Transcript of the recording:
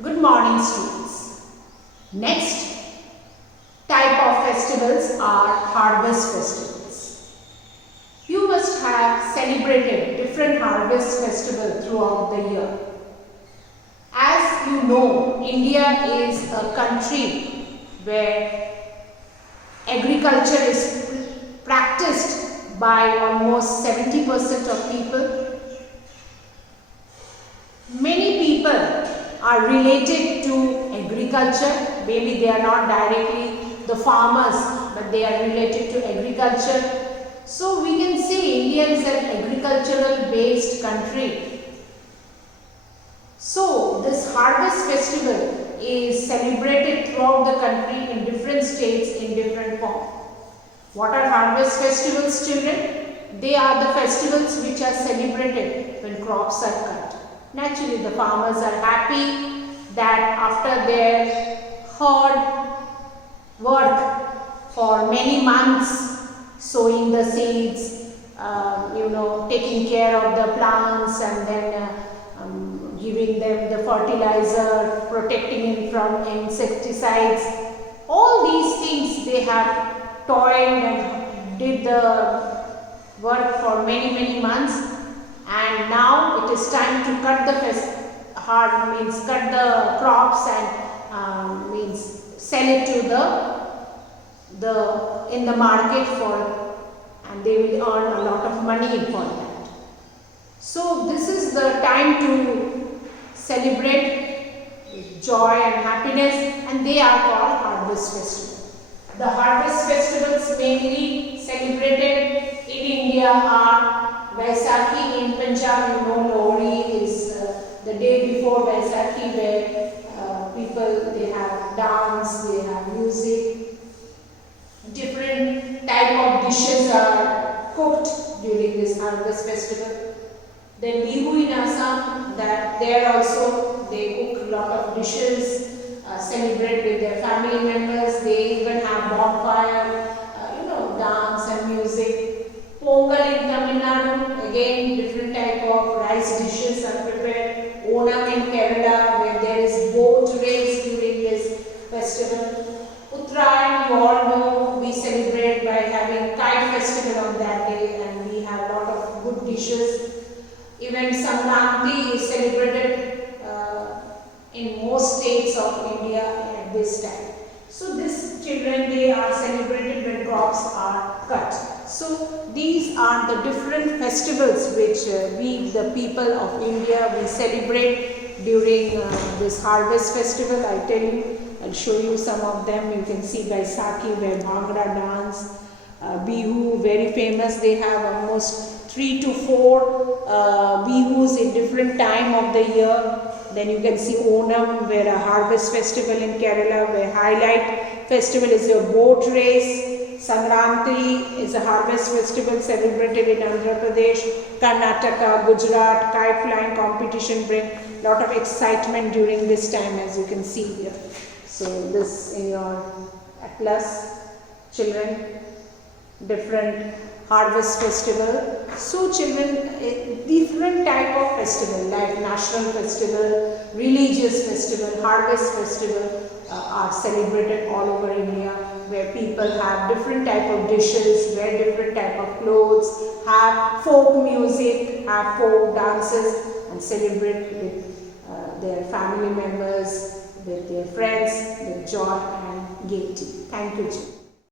Good morning, students. Next type of festivals are harvest festivals. You must have celebrated different harvest festivals throughout the year. As you know, India is a country where agriculture is practiced by almost 70% of people. Many people are related to agriculture. Maybe they are not directly the farmers, but they are related to agriculture. So we can say India is an agricultural based country. So this harvest festival is celebrated throughout the country in different states in different form. What are harvest festivals, children? They are the festivals which are celebrated when crops are cut. Naturally, the farmers are happy that after their hard work for many months, sowing the seeds, taking care of the plants and then giving them the fertilizer, protecting it from insecticides, all these things they have toiled and did the work for many months. And now it is time to cut the cut the crops and sell it to in the market and they will earn a lot of money for that. So this is the time to celebrate with joy and happiness, and they are called harvest festivals. The harvest festivals mainly celebrated in India are Vaisakhi in Punjab. Lohri is the day before Vaisakhi, where people, they have dance, they have music. Different type of dishes are cooked during this harvest festival. Then Bihu in Assam, that there also they cook a lot of dishes, celebrate with their family members. They even have bonfire, dance and music. Pongal in Tamil Nadu, again different type of rice dishes are prepared. Onam in Kerala, where there is boat race during this festival. Uttarayan, you all know, we celebrate by having kite festival on that day, and we have a lot of good dishes. Even Sankranti is celebrated in most states of India at this time. So this children, they are celebrated when crops are cut. So these are the different festivals which we, the people of India, we celebrate during this harvest festival. I tell you, I'll show you some of them. You can see Vaisakhi, where Bhangra dance, Bihu, very famous. They have almost 3 to 4 Bihus in different time of the year. Then you can see Onam, where a harvest festival in Kerala, where highlight festival is a boat race. Sankranti is a harvest festival celebrated in Andhra Pradesh. Karnataka, Gujarat, kite flying competition bring a lot of excitement during this time, as you can see here. So this in your atlas, children, different harvest festival. So children, different type of festival like national festival, religious festival, harvest festival are celebrated all over India, where people have different type of dishes, wear different type of clothes, have folk music, have folk dances, and celebrate with their family members, with their friends, with joy and gaiety. Thank you, children.